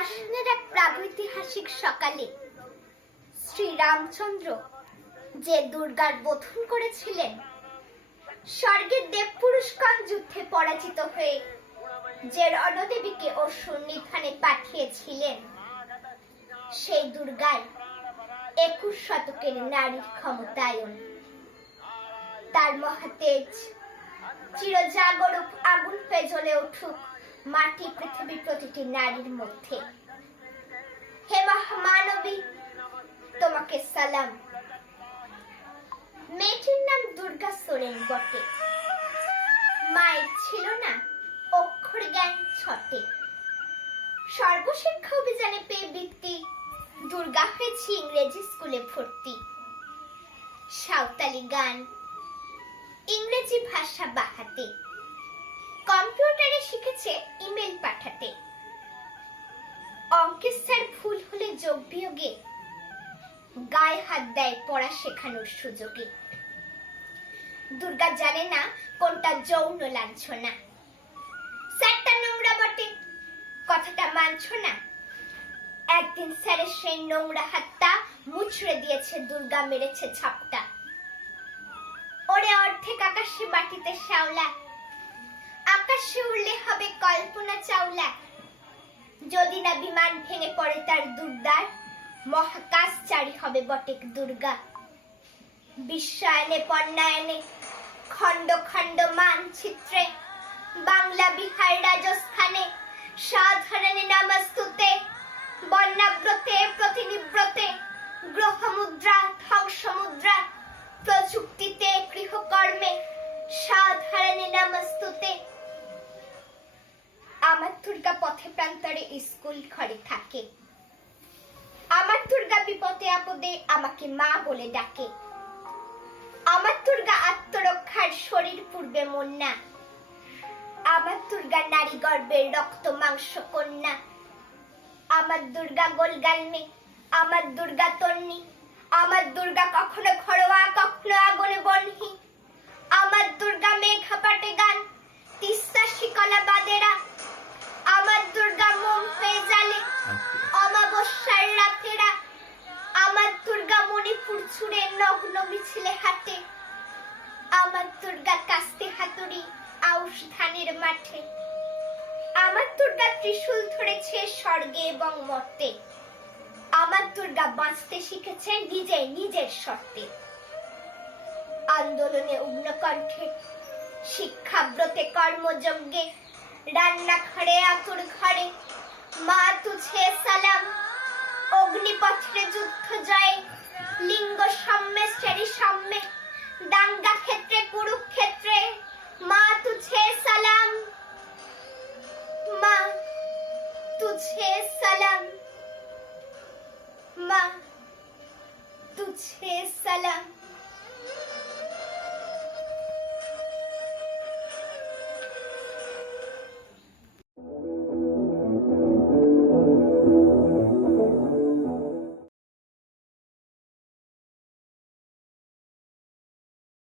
আশ্বিনের এক প্রাগৈতিহাসিক সকালে শ্রীরামচন্দ্র যে দুর্গার বোধন করেছিলেন, স্বর্গের দেবপুরুষগণ যুদ্ধে পরাজিত হয়ে যে রণদেবীকে অসুর নিধনে পাঠিয়েছিলেন, সেই দুর্গায় 21 শতকের নারীর ক্ষমতায়ন, তার মহাতেজ চিরজাগরুক আগুন হয়ে জ্বলে উঠুক মাটি পৃথিবীর প্রতিটি নারীর মধ্যে। হে মহামানবী, তোমাকে সালাম। মেয়েটির নাম দুর্গা সোরেন বটে, মায়ের ছিল না অক্ষর জ্ঞান ছটে। সর্বশিক্ষা অভিযানে পেয়ে বৃত্তি, দুর্গা হয়েছে ইংরেজি স্কুলে ভর্তি। সাঁওতালি গান, ইংরেজি ভাষা বাহাতে, কম্পিউটারে শিখেছে ইমেল পাঠাতে। অঙ্কের স্যার ভুল হলে যোগ বিয়োগে গায়ে হাত দেয় পড়া শেখানোর সুযোগে। দুর্গা জানে না কোনটা যৌন লাঞ্ছনা, স্যারটা নোংরা বটে, কথাটা মানছ না। একদিন স্যারের সেই নোংরা হাতটা মুচড়ে দিয়েছে, দুর্গা মেরেছে ঝাপটা। ওরে অর্ধেক আকাশে বাটিতে শ্যাওলা, আকাশে উড়লে হবে কল্পনা চাওলা। যদি না বিমান ভেঙে পড়ে তার দুর্দার, মহাকাশচারী হবে বটে দুর্গা। বিশ্বায়নে পণ্যায়নে খণ্ড খণ্ড মানচিত্রে, বাংলা বিহার রাজস্থানে সাধারণে নামস্তুতে। বন্যাব্রতে প্রতিনিব্রতে গ্রহমুদ্রা ধ্বংসমুদ্রা, প্রযুক্তিতে গৃহকর্মে সাধারণে নামস্তুতে। আমার দুর্গা পথে প্রান্তরে স্কুল ঘরে থাকে, আমার দুর্গা বিপদে আপদে আমাকে মা বলে ডাকে। আমার দুর্গা আত্মরক্ষার শরীর পূর্বে মন না, আমার দুর্গা নারী গর্বের রক্ত মাংস কন্যা। আমার দুর্গা গোলগালমে, আমার দুর্গা তন্নি, আমার দুর্গা কখনো ঘরোয়া কখনো আগুনে বহ্নি। আমার দুর্গা মেঘাপাটে গান, তিস্তা শিকলা বাদেরা। আমার দুর্গা মোম হয়ে জালে অমাবস্যার রাতেরা। আমার দুর্গা মণিপুর ছুড়ে নগ্ন মিছিলে হাঁটে। আমার দুর্গা কাস্তে হাতুড়ি আউশ ধানের মাঠে। আমার দুর্গা ত্রিশূল ধরেছে স্বর্গে এবং মর্তে। আমার দুর্গা বাঁচতে শিখেছে নিজের শর্তে। আন্দোলনে উগ্ন কণ্ঠে, শিক্ষাব্রতে কর্মযজ্ঞে, রান্নাঘরে আতুর ঘরে মা তুঝে সালাম। অগ্নিপথে যুদ্ধ জয়ে, লিঙ্গ সাম্যে শ্রেণী সাম্যে, দাঙ্গা ক্ষেত্রে কুরুক্ষেত্রে মা তুঝে সালাম। মা তুঝে সালাম, মা তুঝে সালাম।